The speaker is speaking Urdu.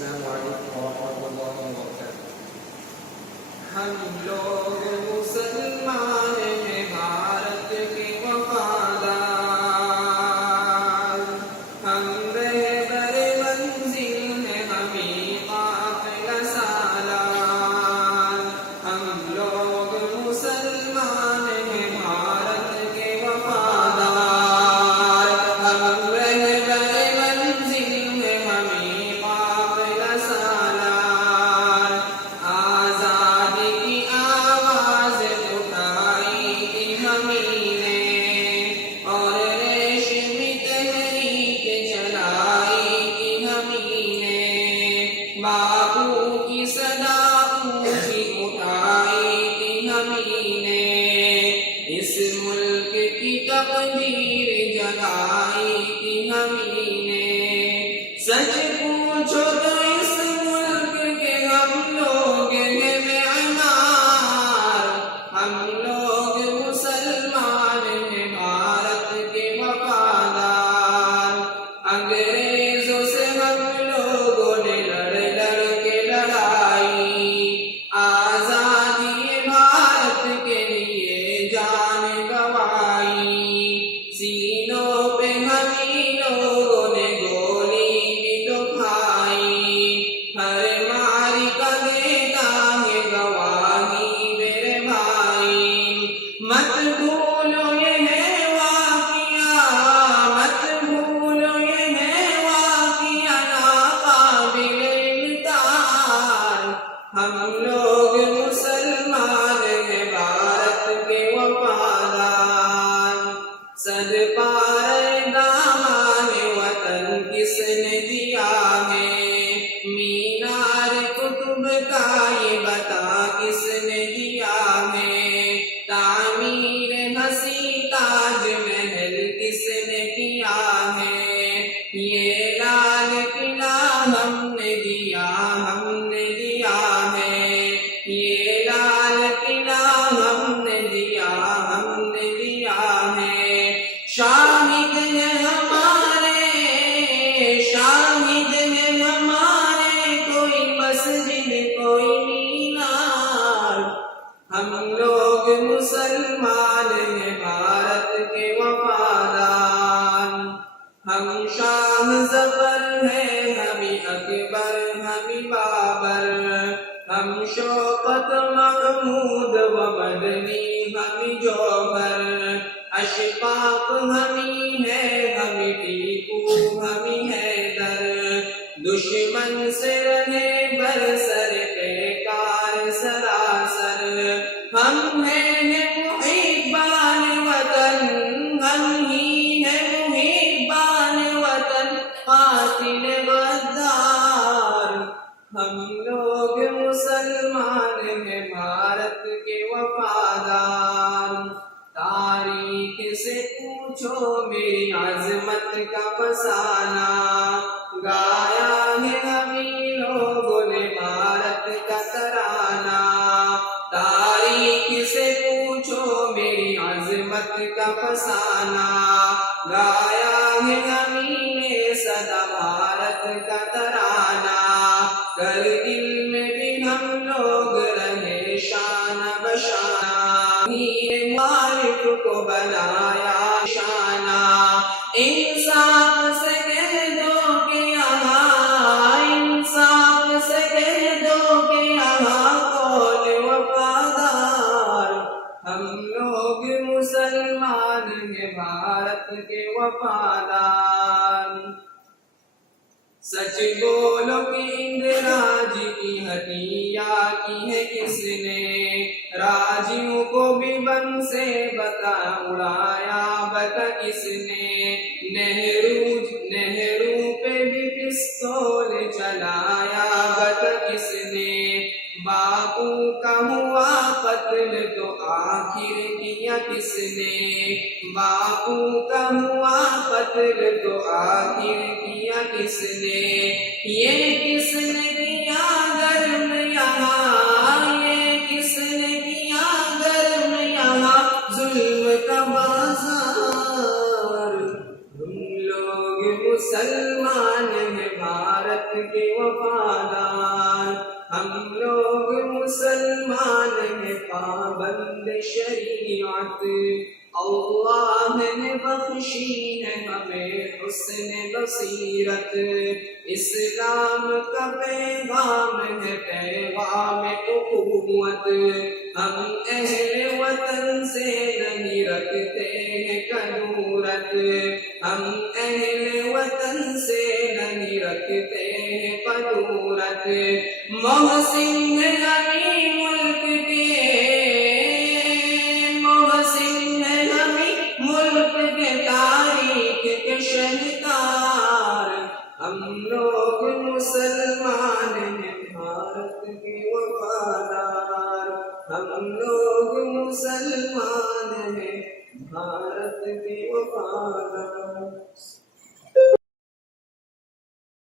السلام علیکم ورحمۃ اللہ وبرکاتہ۔ ہم لوگ مسلمان ہیں بھارت کے وفادار، ہم رہبر منزل ہیں ہمیں قافلہ سالار۔ ہم لوگ مسلمان ہیں بھارت کے وفادار، ہم رہبر منزل ہیں ہمیں قافلہ سالار۔ آزادی کی آواز اٹھائی تھی ہمیں نے، اور ریشمی تحریک چلائی تھی ہمیں نے۔ باپو کی صدا اونچی اٹھائی تھی ہمیں نے، اس ملک کی تقدیر جگائی تھی ہمیں نے۔ سچ پوچھو تو اس ملک کے ہم لوگ ہیں معمار، ہم لوگ مسلمان ہیں بھارت کے وفادار۔ انگریزوں سے ہم لوگوں نے لڑ لڑ کے لڑائی، آزادی بھارت کے لیے جان گنوائی۔ سینوں پہ ہمیں لوگوں نے گولی بھی تو کھائی، ہر ماری کا دیتا ہے گواہی میرے بھائی۔ مت بھولو یہ ہے واقعہ، مت بھولو یہ ہے واقعہ ناقابل انکار۔ ہم لوگ مسلمان ہیں بھارت کے وفادار۔ سر پار دامان وطن کس نے دیا ہے، مینار قطب کا یہ بتا کس نے دیا ہے۔ تعمیر حسین تاج محل کس نے کیا ہے، یہ لال قلعہ ہم نے دیا، ہم نے دیا ہے۔ یہ لال قلعہ ہم نے دیا، ہم نے دیا ہے۔ شاہد ہیں ہمارے، شاہد ہیں ہمارے، کوئی مسجد کوئی مینار۔ ہم لوگ مسلمان ہیں بھارت کے وفادار۔ ہم شاہ ظفر ہیں، ہمیں اکبر، ہمیں بابر، ہم شوکت محمود و مدنی، ہمیں جوہر۔ اشفاق ہمیں ہے، ہمیں ٹیپو، ہمیں حیدر، دشمن سے رہے برسر پیکار سراسر۔ ہم ہیں محبان وطن، ہم ہی ہیں محبان وطن، قاتل غدار۔ ہم لوگ مسلمان ہیں بھارت کے وفادار۔ تاریخ سے پوچھو میری عظمت کا فسانہ، گایا ہے ہمیں لوگوں نے بھارت کا ترانہ۔ تاریخ سے پوچھو میری عظمت کا فسانہ، گایا ہے ہمیں نے سدا بھارت کا ترانہ۔ کرگل میں بھی ہم لوگ رہے شان بشانہ، ہی مالک کو بنایا شانہ۔ انصاف سے کہہ دو کہ یہاں، انصاف سے کہہ دو کہ یہاں کون وفادار۔ ہم لوگ مسلمان ہیں بھارت کے وفادار۔ سچ بولو کہ اندراج کی ہتیا کی ہے کس نے، راجیوں کو بھی بن سے بتا اڑایا بتا کس نے۔ نہرو پہ بھی پستول چلایا بتا کس نے۔ باپو کا ہوا قتل تو آخر کیا کس نے، باپو کا ہوا قتل تو آخر کیا کس نے۔ یہ کس نے کیا گرم یہاں، یہ کس نے کیا گرم یہاں ظلم کا بازار۔ ہم لوگ مسلمان ہیں بھارت کے وفادار، ہم لوگ مسلمان ہیں پابند شریعت، اللہ نے بخشی ہے ہمیں حسن بصیرت، اسلام کا پیغام ہے پیغام اخوت، ہم اہل وطن سے نہیں رکھتے ہیں کدورت، ہم اہل وطن سے نہیں رکھتے ہیں کدورت، محسن ہے ہمیں ملک کے، محسن ہے ہمیں ملک کے تاریخ کے شہکار، ہم لوگ مسلمان ہیں بھارت کے وفادار، ہم لوگ مسلمان ہیں بھارت کے وفادار۔